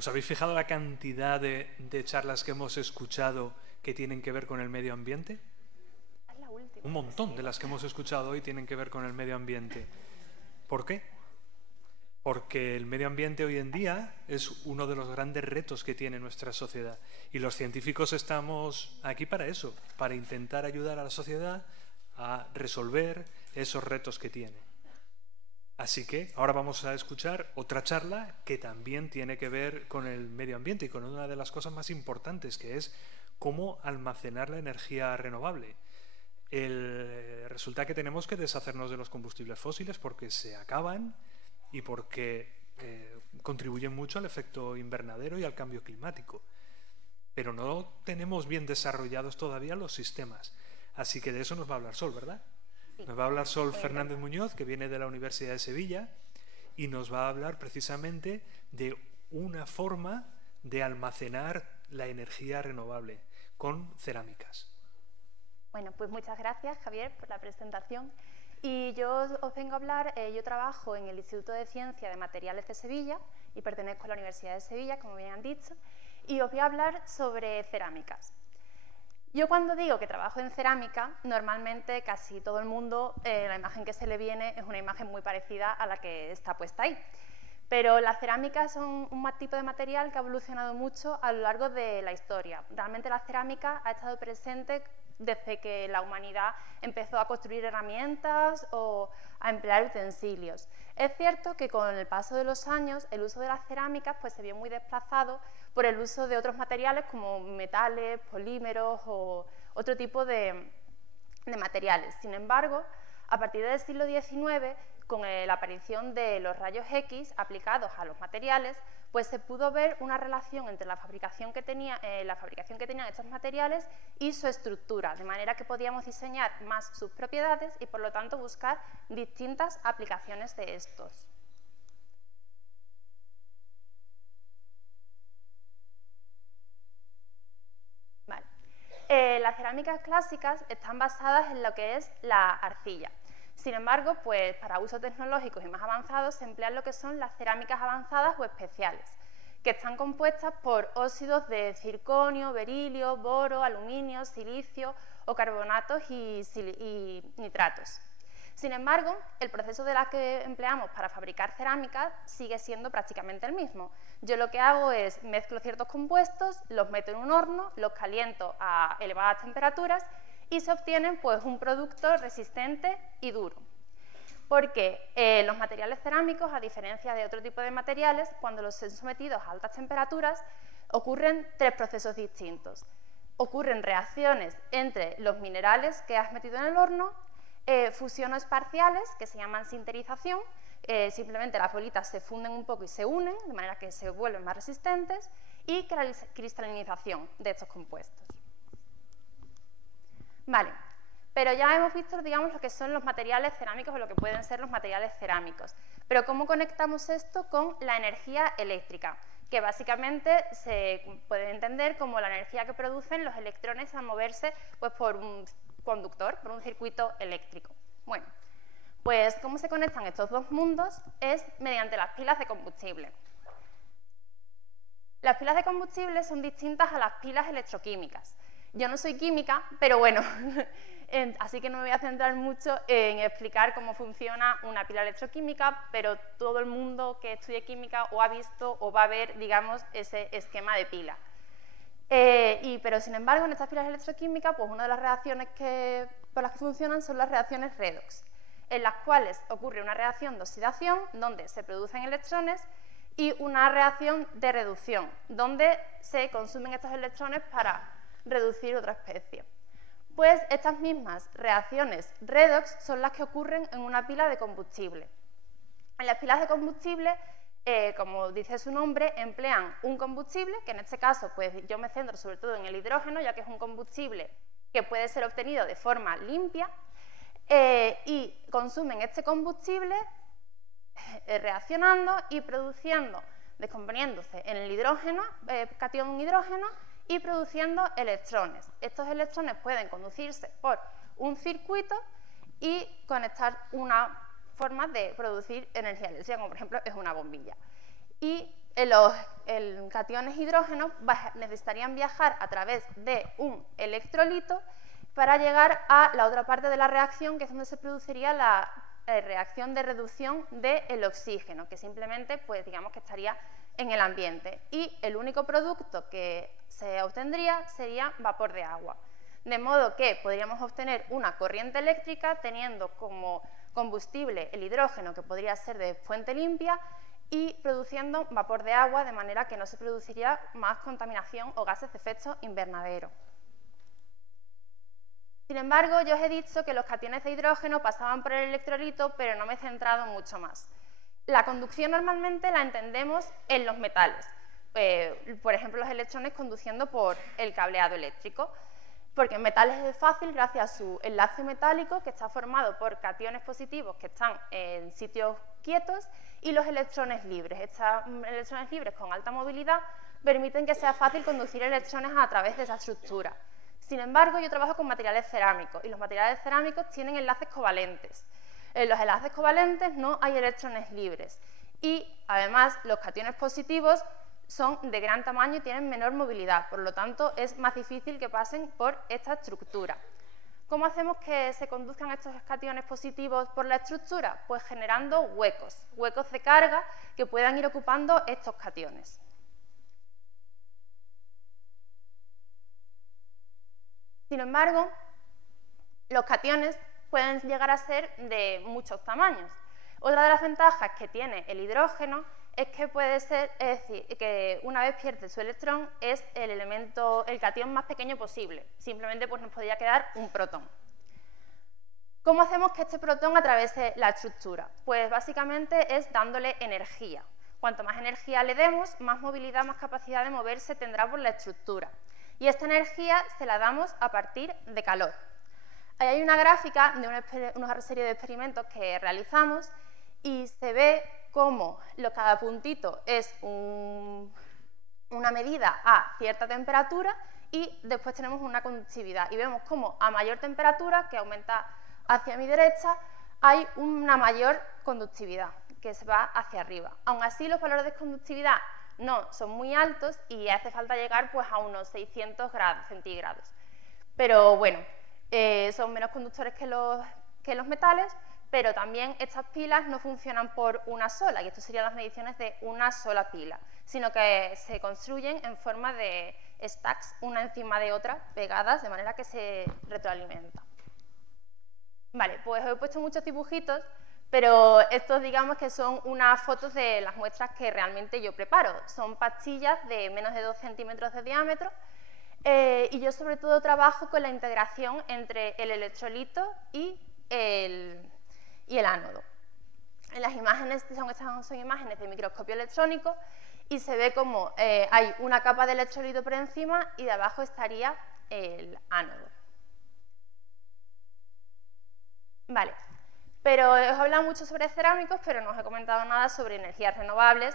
¿Os habéis fijado la cantidad de charlas que hemos escuchado que tienen que ver con el medio ambiente? Es la última. Un montón de las que hemos escuchado hoy tienen que ver con el medio ambiente. ¿Por qué? Porque el medio ambiente hoy en día es uno de los grandes retos que tiene nuestra sociedad. Y los científicos estamos aquí para eso, para intentar ayudar a la sociedad a resolver esos retos que tiene. Así que ahora vamos a escuchar otra charla que también tiene que ver con el medio ambiente y con una de las cosas más importantes, que es cómo almacenar la energía renovable. Resulta que tenemos que deshacernos de los combustibles fósiles porque se acaban y porque contribuyen mucho al efecto invernadero y al cambio climático. Pero no tenemos bien desarrollados todavía los sistemas. Así que de eso nos va a hablar Sol, ¿verdad? Sí. Nos va a hablar Sol Fernández Muñoz, que viene de la Universidad de Sevilla, y nos va a hablar precisamente de una forma de almacenar la energía renovable con cerámicas. Bueno, pues muchas gracias, Javier, por la presentación. Y yo os vengo a hablar, yo trabajo en el Instituto de Ciencia de Materiales de Sevilla y pertenezco a la Universidad de Sevilla, como bien han dicho, y os voy a hablar sobre cerámicas. Yo cuando digo que trabajo en cerámica, normalmente casi todo el mundo, la imagen que se le viene es una imagen muy parecida a la que está puesta ahí. Pero las cerámicas son un tipo de material que ha evolucionado mucho a lo largo de la historia. Realmente la cerámica ha estado presente desde que la humanidad empezó a construir herramientas o a emplear utensilios. Es cierto que con el paso de los años el uso de las cerámicas pues, se vio muy desplazado por el uso de otros materiales como metales, polímeros o otro tipo de materiales. Sin embargo, a partir del siglo XIX, con la aparición de los rayos X aplicados a los materiales, pues se pudo ver una relación entre la fabricación que tenían estos materiales y su estructura, de manera que podíamos diseñar más sus propiedades y, por lo tanto, buscar distintas aplicaciones de estos. Vale. Las cerámicas clásicas están basadas en lo que es la arcilla. Sin embargo, pues, para usos tecnológicos y más avanzados se emplean lo que son las cerámicas avanzadas o especiales, que están compuestas por óxidos de circonio, berilio, boro, aluminio, silicio o carbonatos y nitratos. Sin embargo, el proceso de la que empleamos para fabricar cerámicas sigue siendo prácticamente el mismo. Yo lo que hago es mezclo ciertos compuestos, los meto en un horno, los caliento a elevadas temperaturas y se obtiene pues, un producto resistente y duro. Porque los materiales cerámicos, a diferencia de otro tipo de materiales, cuando los son sometidos a altas temperaturas, ocurren tres procesos distintos. Ocurren reacciones entre los minerales que has metido en el horno, fusiones parciales, que se llaman sinterización, simplemente las bolitas se funden un poco y se unen, de manera que se vuelven más resistentes, y cristalinización de estos compuestos. Vale, pero ya hemos visto, digamos, lo que son los materiales cerámicos o lo que pueden ser los materiales cerámicos. Pero ¿cómo conectamos esto con la energía eléctrica? Que básicamente se puede entender como la energía que producen los electrones al moverse pues, por un conductor, por un circuito eléctrico. Bueno, pues ¿cómo se conectan estos dos mundos? Es mediante las pilas de combustible. Las pilas de combustible son distintas a las pilas electroquímicas. Yo no soy química, pero bueno, así que no me voy a centrar mucho en explicar cómo funciona una pila electroquímica, pero todo el mundo que estudie química o ha visto o va a ver, digamos, ese esquema de pila. Pero sin embargo, en estas pilas electroquímicas, pues una de las reacciones por las que funcionan son las reacciones redox, en las cuales ocurre una reacción de oxidación, donde se producen electrones, y una reacción de reducción, donde se consumen estos electrones para reducir otra especie. Pues estas mismas reacciones redox son las que ocurren en una pila de combustible. En las pilas de combustible, como dice su nombre, emplean un combustible, que en este caso pues yo me centro sobre todo en el hidrógeno, ya que es un combustible que puede ser obtenido de forma limpia, y consumen este combustible reaccionando y produciendo, descomponiéndose en el hidrógeno, catión hidrógeno, y produciendo electrones. Estos electrones pueden conducirse por un circuito y conectar una forma de producir energía eléctrica, como por ejemplo es una bombilla. Y los cationes hidrógeno necesitarían viajar a través de un electrolito para llegar a la otra parte de la reacción, que es donde se produciría la reacción de reducción del oxígeno, que simplemente, pues digamos que estaría en el ambiente. Y el único producto que se obtendría sería vapor de agua. De modo que podríamos obtener una corriente eléctrica teniendo como combustible el hidrógeno, que podría ser de fuente limpia, y produciendo vapor de agua, de manera que no se produciría más contaminación o gases de efecto invernadero. Sin embargo, yo os he dicho que los cationes de hidrógeno pasaban por el electrolito, pero no me he centrado mucho más. La conducción normalmente la entendemos en los metales, por ejemplo, los electrones conduciendo por el cableado eléctrico, porque en metales es fácil gracias a su enlace metálico, que está formado por cationes positivos que están en sitios quietos, y los electrones libres. Estos electrones libres con alta movilidad permiten que sea fácil conducir electrones a través de esa estructura. Sin embargo, yo trabajo con materiales cerámicos, y los materiales cerámicos tienen enlaces covalentes. En los enlaces covalentes no hay electrones libres, y además los cationes positivos son de gran tamaño y tienen menor movilidad, por lo tanto es más difícil que pasen por esta estructura. ¿Cómo hacemos que se conduzcan estos cationes positivos por la estructura? Pues generando huecos de carga que puedan ir ocupando estos cationes. Sin embargo, los cationes pueden llegar a ser de muchos tamaños. Otra de las ventajas que tiene el hidrógeno es que puede ser, es decir, que una vez pierde su electrón es el catión más pequeño posible. Simplemente pues, nos podría quedar un protón. ¿Cómo hacemos que este protón atraviese la estructura? Pues básicamente es dándole energía. Cuanto más energía le demos, más movilidad, más capacidad de moverse tendrá por la estructura. Y esta energía se la damos a partir de calor. Ahí hay una gráfica de una serie de experimentos que realizamos y se ve cómo cada puntito es una medida a cierta temperatura y después tenemos una conductividad. Y vemos cómo a mayor temperatura, que aumenta hacia mi derecha, hay una mayor conductividad, que se va hacia arriba. Aún así, los valores de conductividad no son muy altos y hace falta llegar pues, a unos 600 grados centígrados. Pero bueno, son menos conductores que los metales, pero también estas pilas no funcionan por una sola, y esto serían las mediciones de una sola pila, sino que se construyen en forma de stacks, una encima de otra, pegadas, de manera que se retroalimenta. Vale, pues he puesto muchos dibujitos, pero estos digamos que son unas fotos de las muestras que realmente yo preparo. Son pastillas de menos de 2 centímetros de diámetro, y yo sobre todo trabajo con la integración entre el electrolito y el ánodo. En las imágenes son imágenes de microscopio electrónico y se ve como hay una capa de electrolito por encima y de abajo estaría el ánodo. Vale, pero os he hablado mucho sobre cerámicos, pero no os he comentado nada sobre energías renovables.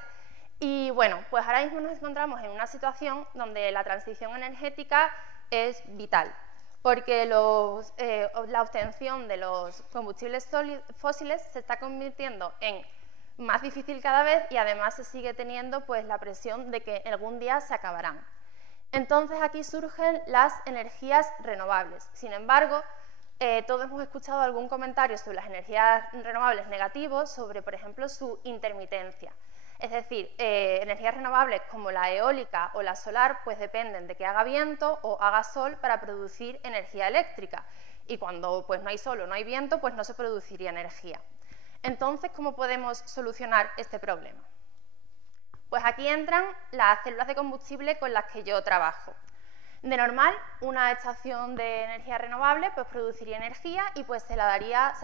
Y bueno, pues ahora mismo nos encontramos en una situación donde la transición energética es vital, porque la obtención de los combustibles fósiles se está convirtiendo en más difícil cada vez y además se sigue teniendo pues, la presión de que algún día se acabarán. Entonces aquí surgen las energías renovables. Sin embargo, todos hemos escuchado algún comentario sobre las energías renovables negativos, sobre por ejemplo su intermitencia. Es decir, energías renovables como la eólica o la solar pues dependen de que haga viento o haga sol para producir energía eléctrica, y cuando pues, no hay sol o no hay viento pues no se produciría energía. Entonces, ¿cómo podemos solucionar este problema? Pues aquí entran las células de combustible con las que yo trabajo. De normal, una estación de energía renovable pues, produciría energía y pues, se la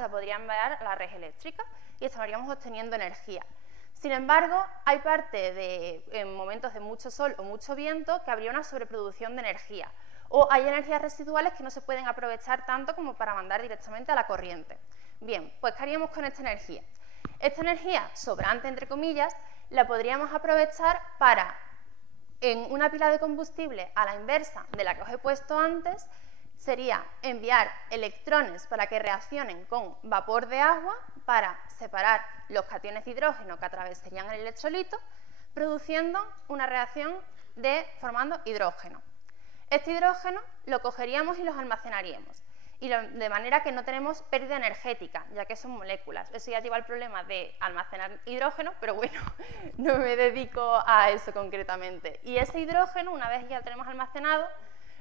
podría enviar a la red eléctrica y estaríamos obteniendo energía. Sin embargo, hay parte en momentos de mucho sol o mucho viento que habría una sobreproducción de energía, o hay energías residuales que no se pueden aprovechar tanto como para mandar directamente a la corriente. Bien, pues ¿qué haríamos con esta energía? Esta energía sobrante, entre comillas, la podríamos aprovechar para, en una pila de combustible a la inversa de la que os he puesto antes, sería enviar electrones para que reaccionen con vapor de agua para separar los cationes de hidrógeno que atravesarían el electrolito, produciendo una reacción formando hidrógeno. Este hidrógeno lo cogeríamos y los almacenaríamos, de manera que no tenemos pérdida energética, ya que son moléculas. Eso ya lleva el problema de almacenar hidrógeno, pero bueno, no me dedico a eso concretamente. Y ese hidrógeno, una vez ya lo tenemos almacenado,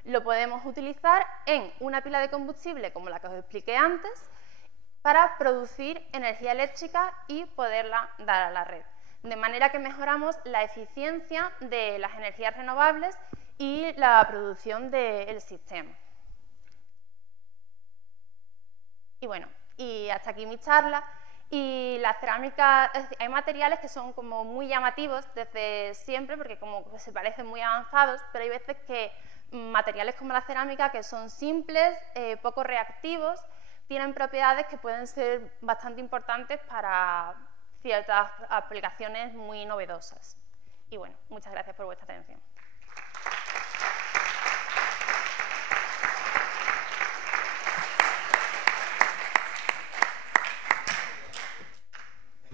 lo podemos utilizar en una pila de combustible, como la que os expliqué antes, para producir energía eléctrica y poderla dar a la red. De manera que mejoramos la eficiencia de las energías renovables y la producción del sistema. Y bueno, y hasta aquí mi charla. Y la cerámica, es decir, hay materiales que son como muy llamativos desde siempre, porque como se parecen muy avanzados, pero hay veces que materiales como la cerámica, que son simples, poco reactivos, tienen propiedades que pueden ser bastante importantes para ciertas aplicaciones muy novedosas. Y bueno, muchas gracias por vuestra atención.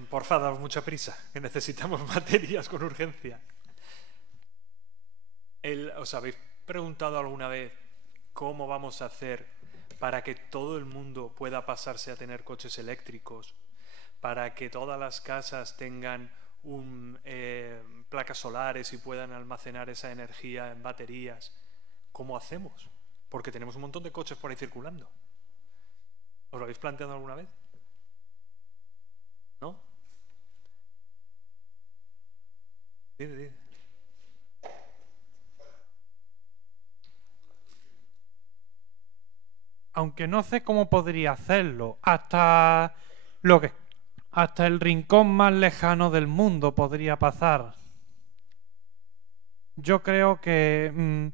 Porfa, daos mucha prisa, que necesitamos materias con urgencia. ¿Os habéis preguntado alguna vez cómo vamos a hacer para que todo el mundo pueda pasarse a tener coches eléctricos, para que todas las casas tengan placas solares y puedan almacenar esa energía en baterías? ¿Cómo hacemos? Porque tenemos un montón de coches por ahí circulando. ¿Os lo habéis planteado alguna vez? ¿No? Dime. Aunque no sé cómo podría hacerlo, hasta el rincón más lejano del mundo podría pasar. Yo creo que,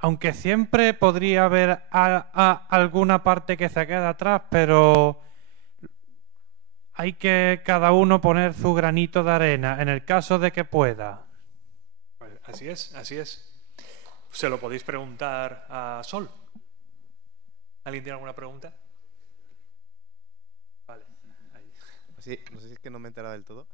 aunque siempre podría haber alguna parte que se quede atrás, pero hay que cada uno poner su granito de arena, en el caso de que pueda. Pues así es, así es. Se lo podéis preguntar a Sol. ¿Alguien tiene alguna pregunta? Vale. Ahí. Sí, no sé si es que no me he enterado del todo.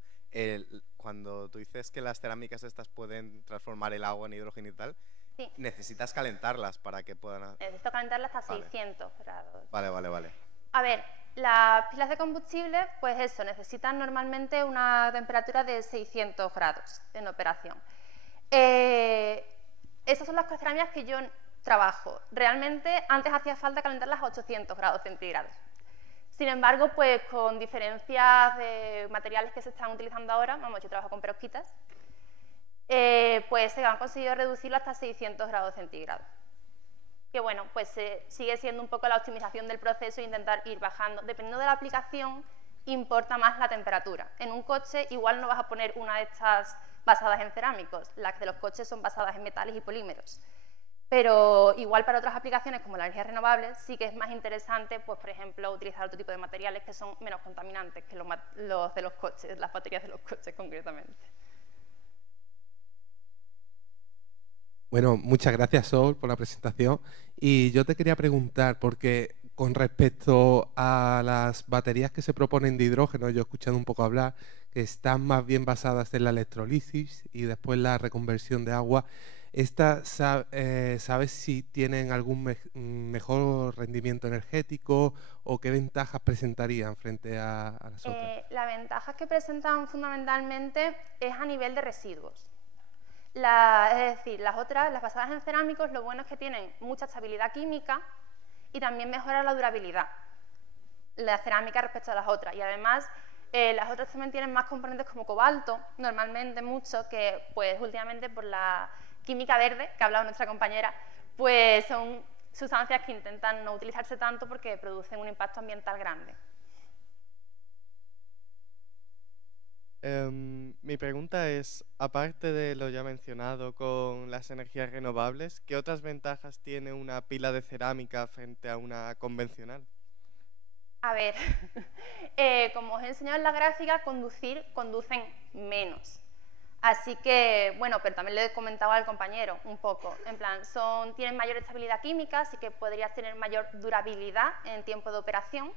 Cuando tú dices que las cerámicas estas pueden transformar el agua en hidrógeno y tal, Sí. necesitas calentarlas para que puedan... Necesito calentarla hasta Vale. 600 grados. Vale. A ver, las pilas de combustible, pues eso, necesitan normalmente una temperatura de 600 grados en operación. Esas son las cerámicas que yo trabajo. Realmente antes hacía falta calentarlas a 800 grados centígrados. Sin embargo, pues con diferencias de materiales que se están utilizando ahora, vamos, yo trabajo con perovskitas, pues se han conseguido reducirlo hasta 600 grados centígrados. Que bueno, pues sigue siendo un poco la optimización del proceso e intentar ir bajando. Dependiendo de la aplicación, importa más la temperatura. En un coche igual no vas a poner una de estas basadas en cerámicos, las de los coches son basadas en metales y polímeros. Pero igual para otras aplicaciones como la energía renovable sí que es más interesante, pues por ejemplo, utilizar otro tipo de materiales que son menos contaminantes que los de los coches, las baterías de los coches concretamente. Bueno, muchas gracias, Sol, por la presentación. Y yo te quería preguntar, porque con respecto a las baterías que se proponen de hidrógeno, yo he escuchado un poco hablar que están más bien basadas en la electrolisis y después la reconversión de agua. ¿Sabes si tienen algún mejor rendimiento energético o qué ventajas presentarían frente a las otras? La ventaja que presentan fundamentalmente es a nivel de residuos. Es decir, las basadas en cerámicos, lo bueno es que tienen mucha estabilidad química y también mejora la durabilidad, la cerámica respecto a las otras. Y además, las otras también tienen más componentes como cobalto, normalmente mucho, que pues últimamente por la química verde, que ha hablado nuestra compañera, pues son sustancias que intentan no utilizarse tanto porque producen un impacto ambiental grande. Mi pregunta es, aparte de lo ya mencionado con las energías renovables, ¿qué otras ventajas tiene una pila de cerámica frente a una convencional? A ver, como os he enseñado en la gráfica, conducen menos. Así que, bueno, pero también le he comentado al compañero un poco, en plan, tienen mayor estabilidad química, así que podrías tener mayor durabilidad en tiempo de operación,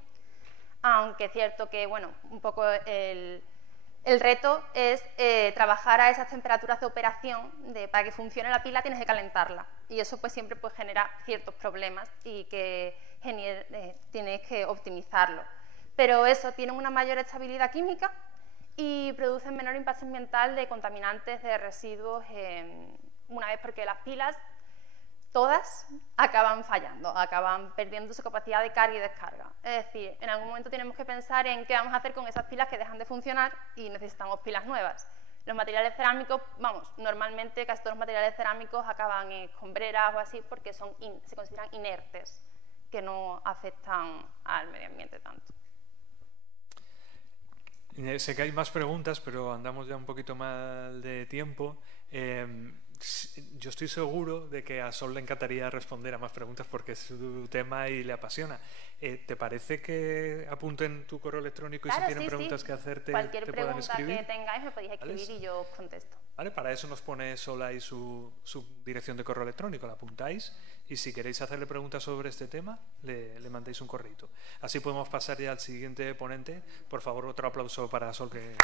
aunque es cierto que, bueno, un poco El reto es trabajar a esas temperaturas de operación, para que funcione la pila tienes que calentarla, y eso pues siempre pues genera ciertos problemas y que tienes que optimizarlo. Pero eso, tienen una mayor estabilidad química y producen menor impacto ambiental de contaminantes, de residuos, una vez porque las pilas todas acaban fallando, acaban perdiendo su capacidad de carga y descarga. Es decir, en algún momento tenemos que pensar en qué vamos a hacer con esas pilas que dejan de funcionar y necesitamos pilas nuevas. Los materiales cerámicos, normalmente casi todos los materiales cerámicos acaban en escombreras o así porque se consideran inertes, que no afectan al medio ambiente tanto. Sé que hay más preguntas, pero andamos ya un poquito mal de tiempo. Yo estoy seguro de que a Sol le encantaría responder a más preguntas porque es su tema y le apasiona. ¿Te parece que apunten tu correo electrónico y claro, si tienen preguntas que hacerte te puedan escribir? Cualquier pregunta que tengáis me podéis escribir y yo os contesto. Vale, para eso nos pone Sol ahí su dirección de correo electrónico, la apuntáis y si queréis hacerle preguntas sobre este tema le mandáis un correito. Así podemos pasar ya al siguiente ponente. Por favor, otro aplauso para Sol que